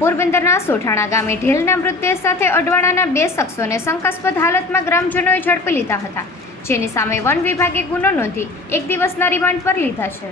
પોરબંદરના સોઠાણા ગામે ઢેલના મૃતદેહ સાથે અડવાણાના બે શખ્સોને શંકાસ્પદ હાલતમાં ગ્રામજનોએ ઝડપી લીધા હતા, જેની સામે વન વિભાગે ગુનો નોંધી એક દિવસના રિમાન્ડ પર લીધા છે.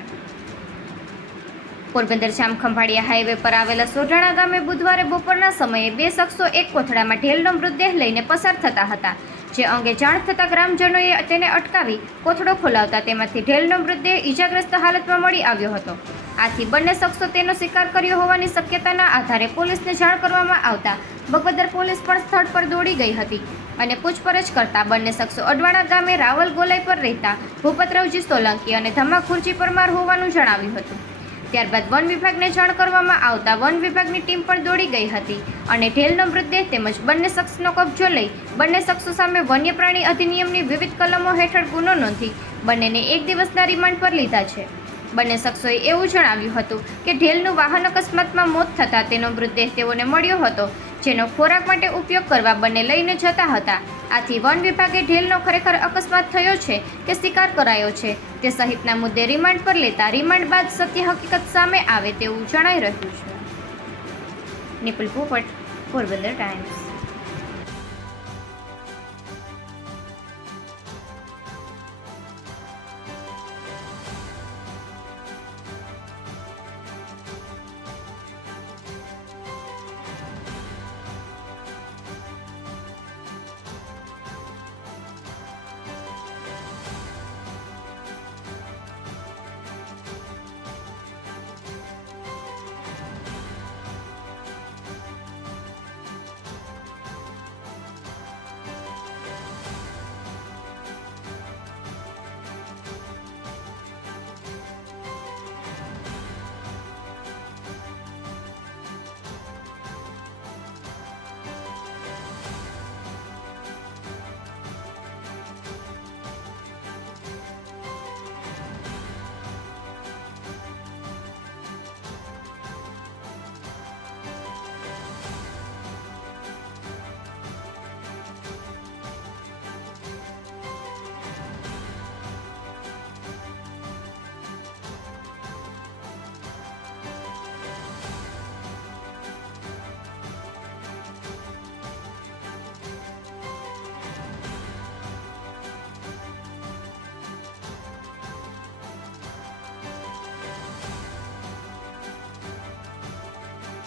પોરબંદર જામ ખંભાળિયા હાઈવે પર આવેલા સોઢાણા ગામે બુધવારે બપોરના સમયે બે શખ્સો એક કોથળામાં ઢેલનો મૃતદેહ લઈને પસાર થતા હતા, જે અંગે જાણ થતાં ગ્રામજનોએ તેને અટકાવી કોથળો ખોલાવતા તેમાંથી ઢેલનો મૃતદેહ ઈજાગ્રસ્ત હાલતમાં મળી આવ્યો હતો. આથી બંને શખ્સો તેનો શિકાર કર્યો હોવાની શક્યતાના આધારે પોલીસને જાણ કરવામાં આવતા બગદર પોલીસ પણ સ્થળ પર દોડી ગઈ હતી અને પૂછપરછ કરતા બંને શખ્સો અડવાણા ગામે રાવલ ગોલાઈ પર રહેતા ભૂપતરાવજી સોલંકી અને ધમાખુરજી પરમાર હોવાનું જણાવ્યું હતું. ત્યારબાદ વન વિભાગને જાણ કરવામાં આવતા વન વિભાગની ટીમ પણ દોડી ગઈ હતી અને ઢેલનો મૃતદેહ તેમજ બંને શખ્સનો કબજો લઈ બંને શખ્સો સામે વન્ય પ્રાણી અધિનિયમની વિવિધ કલમો હેઠળ ગુનો નોંધી બંનેને એક દિવસના રિમાન્ડ પર લીધા છે. બંને શખ્સોએ એવું જણાવ્યું હતું કે ઢેલનું વાહન અકસ્માતમાં મોત થતાં તેનો મૃતદેહ તેઓને મળ્યો હતો, જેનો ખોરાક માટે ઉપયોગ કરવા બંને લઈને જતા હતા. આથી વન વિભાગે ઢેલનો ખરેખર અકસ્માત થયો છે કે શિકાર કરાયો છે, તે સહિતના મુદ્દે રિમાન્ડ પર લેતા રિમાન્ડ બાદ સત્ય હકીકત સામે આવે તેવું જણાઈ રહ્યું છે. નિપુલ પોપટ, પોરબંદર ટાઈમ્સ.